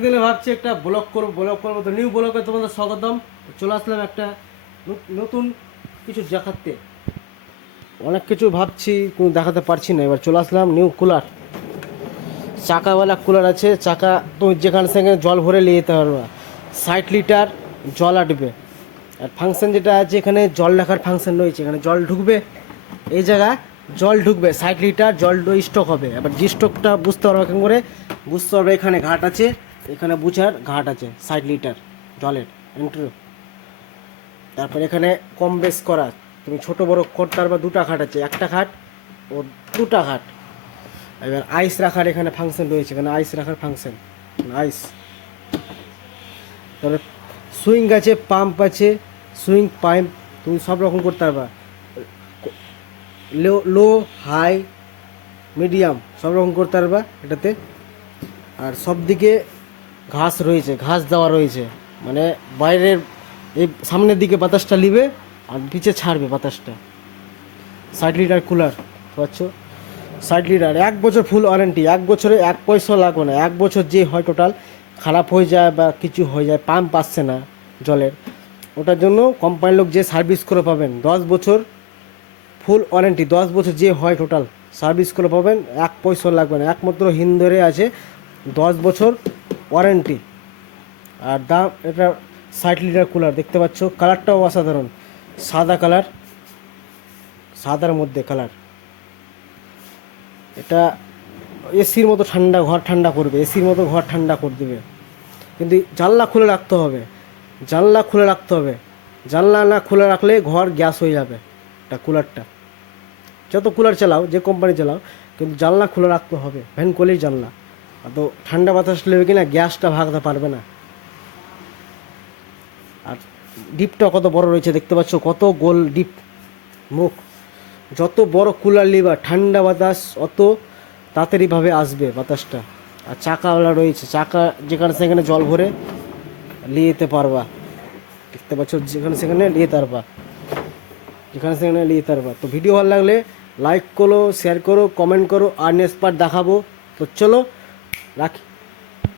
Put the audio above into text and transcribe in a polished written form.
দিনে ভাবছি একটা ব্লগ করবো তো নিউ ব্লগে তোমাদের স্বাগতম। চলে আসলাম একটা নতুন কিছু দেখাতে। অনেক কিছু ভাবছি কিন্তু দেখাতে পারছি না। এবার চলে আসলাম নিউ কুলার, চাকাওয়ালা কুলার আছে। চাকা তুমি যেখানে সেখানে জল ভরে নিয়ে যেতে পারবা। 60 লিটার জল আটবে। আর ফাংশন যেটা আছে এখানে জল রাখার ফাংশন রয়েছে। এখানে জল ঢুকবে, এই জায়গায় জল ঢুকবে, 60 লিটার জল স্টক হবে। এবার যে স্টকটা বুঝতে পারবে কেমন করে বুঝতে পারবে, এখানে ঘাট আছে, এখানে বুঝার ঘাট আছে 60 লিটার জলের এন্ট্রি। তারপর এখানে কম বেশ করা, তুমি ছোট বড় করতে পারবা। দুটা ঘাট আছে, একটা ঘাট ও দুটা ঘাট। এবার আইস রাখার এখানে ফাংশন রয়েছে, এখানে আইস রাখার ফাংশন, আইস। তারপরে সুইং আছে, পাম্প আছে, সুইং পাম্প তুমি সব রকম করতে পারবা। লো হাই মিডিয়াম সব রকম করতে পারবা এটাতে। আর সব দিকে ঘাস রয়েছে, ঘাস দেওয়া রয়েছে, মানে বাইরের এই সামনের দিকে বাতাসটা নিবে আর নিচে ছাড়বে বাতাসটা। 60 লিটার কুলার পাচ্ছ, 60 লিটার, 1 বছর ফুল ওয়ারেন্টি। 1 বছরে 1 পয়সা লাগবে না। 1 বছর যে হয় টোটাল খারাপ হয়ে যায় বা কিছু হয়ে যায়, পাম্প আসছে না জলের, ওটার জন্য কোম্পানির লোক যে সার্ভিস করে পাবেন 10 বছর ফুল ওয়ারেন্টি। 10 বছর যে হয় টোটাল সার্ভিস করে পাবেন, 1 পয়সা লাগবে না। একমাত্র হিন্দরে আছে 10 বছর ওয়ারেন্টি। আর দাম, এটা 60 লিটার কুলার দেখতে পাচ্ছ। কালারটাও অসাধারণ, সাদা কালার, সাদার মধ্যে কালার। এটা এসির মতো ঠান্ডা, ঘর ঠান্ডা করবে, এসির মতো ঘর ঠান্ডা করে দেবে। কিন্তু জানলা খুলে রাখতে হবে, জানলা খুলে রাখতে হবে। জানলা না খুলে রাখলে ঘর গ্যাস হয়ে যাবে। এটা কুলারটা যত কুলার চালাও, যে কোম্পানি চালাও, কিন্তু জানলা খুলে রাখতে হবে, ভ্যান করলেই জানলা। আর তো ঠান্ডা বাতাস নেবে কিনা গ্যাসটা ভাগতে পারবে না। আর ডিপটা কত বড় রয়েছে দেখতে পাচ্ছ, কত গোল ডিপ মুখ। যত বড় কুলার লিবা ঠান্ডা বাতাস অত তাড়াতাড়িভাবে আসবে বাতাসটা। আর চাকাওয়ালা রয়েছে, চাকা যেখানে সেখানে জল ভরে নিয়ে যেতে পারবা। দেখতে পাচ্ছ যেখানে সেখানে নিয়ে যেতে পারবা, যেখানে সেখানে নিয়ে যেতে পারবা। তো ভিডিও ভালো লাগলে লাইক করো, শেয়ার করো, কমেন্ট করো। আর নেক্সট পার্ট দেখাবো। তো চলো রাখি।